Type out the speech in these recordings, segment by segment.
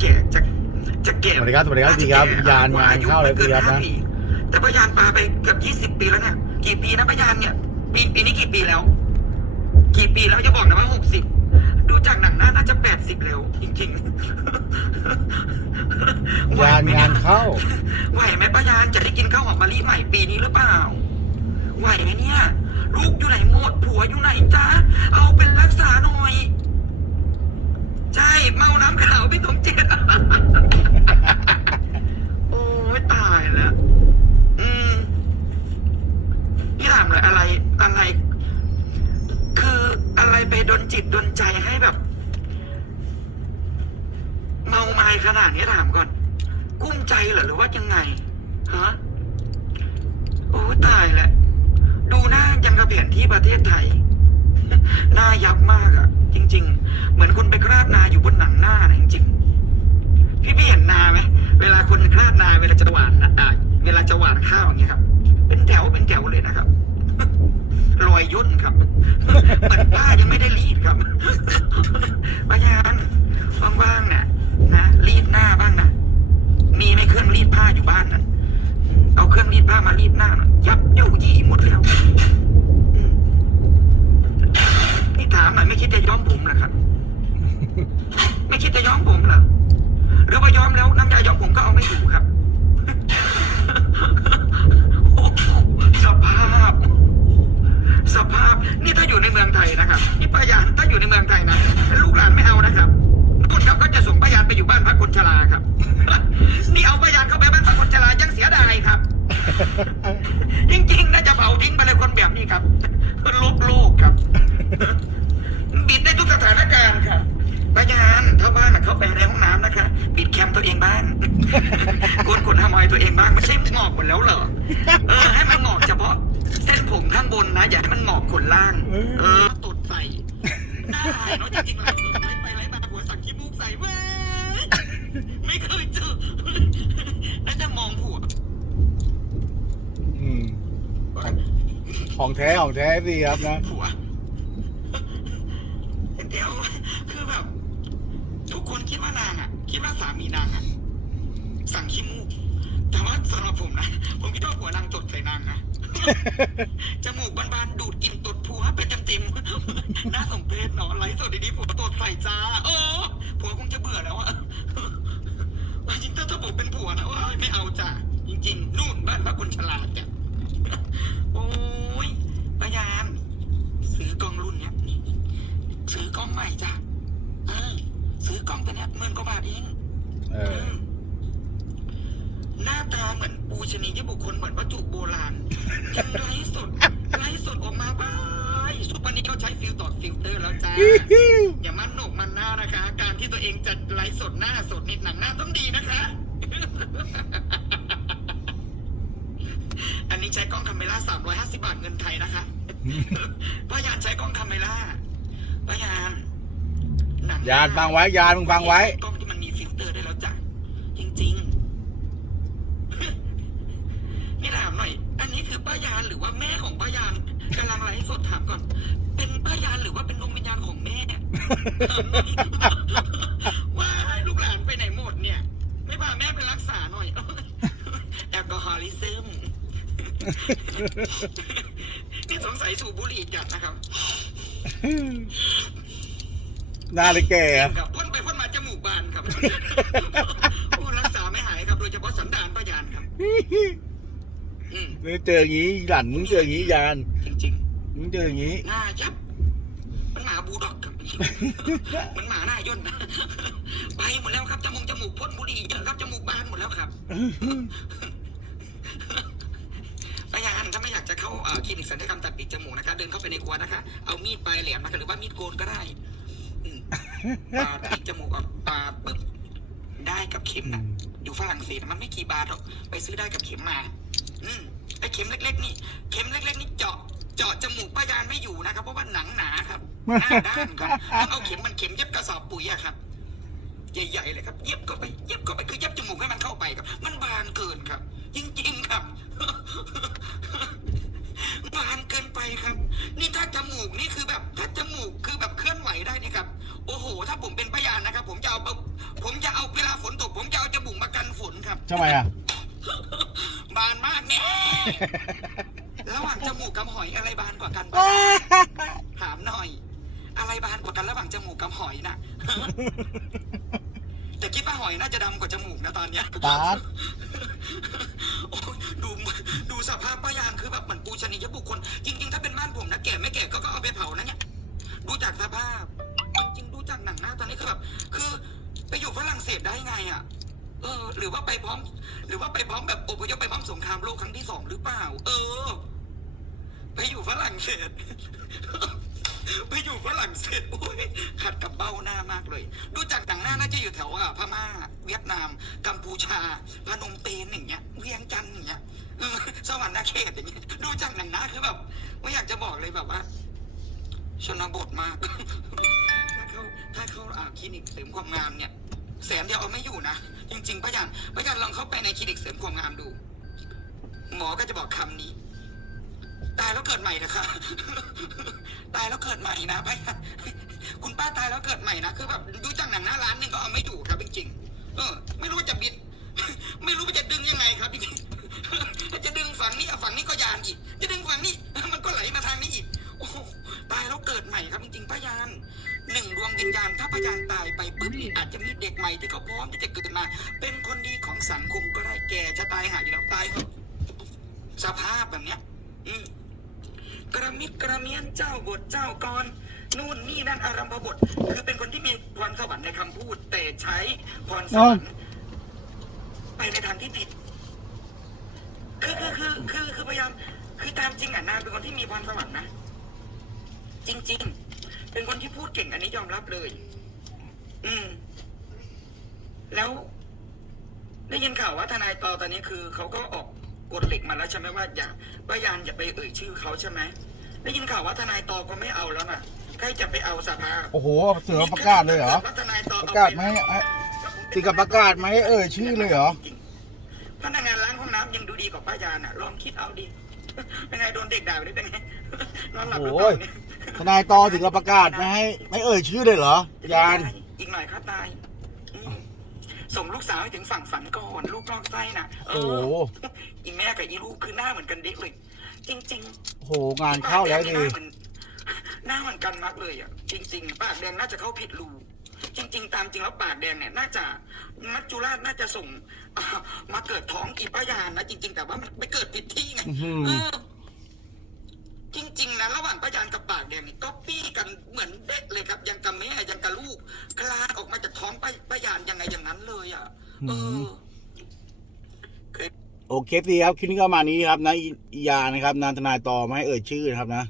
แก่จะจะแก่สวัสดีครับสวัสดีครับพี่ครับยานงานเข้าเลยพี่ครับนะแต่พยานปลาไปเกือบยี่สิบปีแล้วเนี่ยกี่ปีนะพยานเนี่ยปีปีนี้กี่ปีแล้ว กี่ปีแล้วจะบอกนะว่าหกสิบดูจากหนังหน้าน่าจะแปดสิบแล้วจริงๆไหวยานไหมงาเนี่นยเข้าไหวไหมป้ายานจะได้กินข้าวหอมมะลิใหม่ปีนี้หรือเปล่า ไหวไหมเนี่ย ลูกอยู่ไหนหมดผัวอยู่ไหนจ้าเอาเป็นรักษาหน่อย ใช่เมาน้ำขาวพี่สมจิต โอ้ยตายแล้ว อืมพี่ถามเลยอะไรอะไร คืออะไรไปดนจิตดนใจให้แบบ เมาไม้ขนาดนี้ถามก่อน กุ้มใจเหรอหรือว่ายังไงฮะโอ้ตายแหละ ดูหน้ายังกระแผนที่ประเทศไทย หน้ายับมากอะจริง ๆ เหมือนคนไปคราดนาอยู่บนหนังหน้านะจริงๆพี่พี่เห็นนาไหมเวลาคนคราดนาเวลาจะหวานนะอะเวลาจะหวานข้าวอย่างเงี้ยครับ เป็นแถวเป็นแถวเลยนะครับรอยย่นครับเหมือนป้ายังไม่ได้รีดครับป้ายานว่างๆเนี่ยนะรีดหน้าบ้างนะ มีไหมเครื่องรีดผ้าอยู่บ้านน่ะ เอาเครื่องรีดผ้ามารีดหน้าหน่อยยับเย่ายี่หมดแล้วอืมนี่ถามหน่อยไม่คิดจะย้อมผมเหรอครับ ไม่คิดจะย้อมผมเหรอ หรือว่าย้อมแล้วน้ำยาย้อมผมก็เอาไม่อยู่ครับ โอ้โหสภาพ สภาพ นี่ถ้าอยู่ในเมืองไทยนะครับนี่ป้ายานถ้าอยู่ในเมืองไทยนะลูกหลานไม่เอานะครับนู่นครับก็จะส่งป้ายานไปอยู่บ้านพักคนชราครับ นี่เอาป้ายานเข้าไปบ้านพักคนชรายังเสียดายครับ จริงๆน่าจะเผาทิ้งไปเลยคนแบบนี้ครับลบโลกครับ บิดได้ทุกสถานการณ์ครับป้ายานเข้าบ้านเขาไปในห้องน้ำนะคะปิดแคมตัวเองบ้างโกนขนทำไมตัวเองบ้างไม่ใช่งอกหมดแล้วเหรอเออให้มันงอกเฉพาะเส้นผมข้างบนนะ อย่าให้มันงอกขนล่าง เออตดใส่ได้เนาะจริงๆแล้ว ของแท้ของแท้พี่ครับนะ ผัวเดี๋ยวคือแบบ ทุกคนคิดว่านางอะ คิดว่าสามีนางอะ สั่งขี้มูก แต่ว่าสำหรับผมนะ ผมคิดว่าผัวนางจดใส่นางนะ จมูกบานๆดูดกลินตดผัวเป็นเต็มๆ น่าสมเพชเนาะไลฟ์สดดีๆผัวตดใส่จ้าเออผัวคงจะเบื่อแล้วอะว่าจริงถ้าถ้าผมเป็นผัวนะว่าไม่เอาจ้ะจริง ๆ นู่นบ้านพระคนฉลาดจ้ะ โอ้ยพยายามซื้อกล้องรุ่นเนี้ยนี่ซื้อกล้องใหม่จ้ะเออซื้อกล้องตัวเนี้ยหมื่นกว่าบาทเอง เออ หน้าตาเหมือนปู ชนียบุคคลเหมือนวัตถุโบราณยังไลฟ์สดไลฟ์สดออกมาบ้ายสุดวันนี้เขาใช้ฟิลตอดฟิลเตอร์แล้วจ้า อย่ามันโหนกมันหน้านะคะ การที่ตัวเองจะไลฟ์สดหน้าสดนิดหนังหน้าต้องดีนะคะ อันนี้ใช้กล้องคาเมล่า350บาทเงินไทยนะคะพยานใช้กล้องคาเมล่าพยานหนังยานฟังไว้ยานมึงฟังไว้ กล้องที่มันมีฟิลเตอร์ได้แล้วจ้ะ จริงๆ นี่ถามหน่อย อันนี้คือป้ายานหรือว่าแม่ของป้ายาน กำลังไลฟ์สดถามก่อน เป็นป้ายานหรือว่าเป็นดวงวิญญาณของแม่ว้ายลูกหลานไปไหนหมดเนี่ย ไม่พาแม่ไปรักษาหน่อย แอลกอฮอลิซึมนี่สงสัยสูบบุหรี่จัดนะครับหน้าเลยแก่จริครับงครับพ่นไปพ่นมาจมูกบานครับโอ้รักษาไม่หายครับ โดยเฉพาะสันดานป้ายานครับ อืม ไม่เจออย่างนี้หลันมึงเจออย่างนี้ยาน จริง มึงเจออย่างนี้ๆหน้ายับ มันหมาบูลด็อกครับ มันหมาหน้าย่น ไปหมดแล้วครับจมูกจมูกพ่นบุหรี่เยอะครับจมูกบานหมดแล้วครับพยานถ้าไม่อยากจะเข้าเอ่อคลินิกศัลยกรรมตัดปีกจมูกนะคะ เดินเข้าไปในครัวนะคะ เอามีดปลายแหลมนะคะหรือว่ามีดโกนก็ได้อืมปาดปีกจมูกออกปาดปึ๊บได้กับเข็มนะอยู่ฝรั่งเศสมันไม่กี่บาทหรอกไปซื้อได้กับเข็มมา อืมไอเข็มเล็ก ๆ นี่เข็มเล็กๆนี่ เจาะเจาะจมูกป้ายานไม่อยู่นะครับ เพราะว่าหนังหนาครับหน้าด้านครับต้องเอาเข็มมันเข็มเย็บกระสอบปุ๋ยอะครับ ใหญ่ๆเลยครับ เย็บเข้าไป เย็บเข้าไปคือเย็บจมูกให้มันเข้าไปครับ มันบานเกินครับ จริงๆครับบานเกินไปครับ นี่ถ้าจมูกนี่คือแบบถ้าจมูกคือแบบเคลื่อนไหวได้นี่ครับ โอ้โห ถ้าผมเป็นพยานนะครับ ผมจะเอาผมจะเอาเวลานตก ผมจะเอาจมูกมากันฝนครับทำไมอะ บานมากแน่ ระหว่างจมูกกับหอยอะไรบานกว่ากันปะถามหน่อย อะไรบานกว่ากันระหว่างจมูกกับหอยน่ะ แต่คิดว่าหอยน่าจะดำกว่าจมูกนะตอนเนี้ยตาด โอ้ยดูดูสภาพป้ายางคือแบบเหมือนปูชนียบุคคล จริง ๆ ถ้าเป็นบ้านผมนะแก่ไม่แก่ก็ก็เอาไปเผานะเนี่ยดูจากสภาพ จริงๆดูจากหนังหน้าตอนนี้คือแบบคือไปอยู่ฝรั่งเศสได้ไงอะ เออ หรือว่าไปพร้อม หรือว่าไปพร้อมแบบอพยพไปพร้อมสงครามโลกครั้งที่สองหรือเปล่า เออไปอยู่ฝรั่งเศส ไปอยู่ฝรั่งเศสโอ้ยขัดกับเบ้าหน้ามากเลย ดูจากหนังหน้าน่าจะอยู่แถวอะพม่า เวียดนาม กัมพูชาพนมเปญอย่างเงี้ยเวียงจันทร์อย่างเงี้ยเออสวรรค์เขตอย่างเงี้ยดูจากหนังหน้าคือแบบไม่อยากจะบอกเลยแบบว่า ชนบทมาก ถ้าเขาถ้าเขาอ่าคลินิกเสริมความงามเนี่ยแสนเดียวเอาไม่อยู่นะจริงๆป้ายันป้ายันลองเข้าไปในคลินิกเสริมความงามดู หมอก็จะบอกคำนี้ ตายแล้วเกิดใหม่นะคะ ตายแล้วเกิดใหม่นะป้ายันคุณป้าตายแล้วเกิดใหม่นะคือแบบดูจากหนังหน้าร้านหนึ่งก็เอาไม่อยู่ครับจริงๆเออ ไม่รู้ว่าจะบิด ไม่รู้ว่าจะดึงยังไงครับจริงๆจะดึงฝั่งนี้เอาฝั่งนี้ก็ยานอีก จะดึงฝั่งนี้ มันก็ไหลมาทางนี้อีกโอ้โหตายแล้วเกิดใหม่ครับจริงๆป้ายานหนึ่งดวงวิญญาณถ้าป้ายานตายไปปุ๊บนี่อาจจะมีเด็กใหม่ที่เขาพร้อมที่จะเกิดมา เป็นคนดีของสังคมก็ได้แก่จะตายหาอยู่แล้วตายเถอะสภาพแบบเนี้ย อืม กระมิดกระเมียนเจ้าบทเจ้ากรนู่นนี่นั่นอารัมพบท คือเป็นคนที่มีพรสวรรค์ในคำพูด แต่ใช้พรสวรรค์ไปในทางที่ผิด คือคือคือคือคือพยายามคือตามจริงอะนางเป็นคนที่มีพรสวรรค์นะ จริง ๆ เป็นคนที่พูดเก่งอันนี้ยอมรับเลย อืม แล้ว ได้ยินข่าวว่าทนายตอตอนนี้คือเขาก็ออก กฎเหล็กมาแล้วใช่ไหมว่าอย่าว่ายานอย่าไปเอ่ยชื่อเขาใช่ไหมได้ยินข่าวว่าทนายตอก็ไม่เอาแล้วน่ะใครจะไปเอาสภาโอ้โห เสือประกาศเลยเหรอ ว่าทนายตอประกาศไม่ให้ให้ถึงกับประกาศไม่ให้เอ่ยชื่อเลยเหรอจงพนักงานล้างห้องน้ำยังดูดีกว่าป้ายานอะลองคิดเอาดิเป็นไงโดนเด็กด่าไปได้เป็นไงนอนหลับหรือเปล่าเนี่ย ทนายตอถึงกับประกาศไม่ให้ไม่เอ่ยชื่อเลยเหรอยาน อีกหน่อยครับนายอืม ส่งลูกสาวให้ถึงฝั่งฝันก่อนลูกนอกไส้น่ะเอโอ้โหออีแม่กับอีลูกคือหน้าเหมือนกันเด็กเลย จริงโอ้โหงานๆเข้าแล้วปกดดีงนี่หน้าเหมือนหน้าเหมือนกันมากเลยอะ จริง ๆ ปากแดงน่าจะเข้าผิดรูจริง ๆ ตามจริงแล้วปากแดงเนี่ยน่าจะมัจจุราชน่าจะส่งอ่ามาเกิดท้องอีป้ายานนะจริง ๆ แต่ว่ามันไปเกิดผิดที่ไงอื้อหือ เออจริง ๆนะระหว่างป้ายานกับปากแดงนี่ก็ปี้กันเหมือนเด็กเลยครับ ยังกับแม่ยังกับลูกคลานออกมาจากท้องป้าป้ายานยังไงอย่างนั้นเลยอะ เออ โอ เคดีครับคลิปนี้ก็ประมาณนี้ครับนะอียานะครับนานทนายต่อไม่ให้เอ่ยชื่อนะครับนะ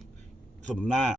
สมหน้า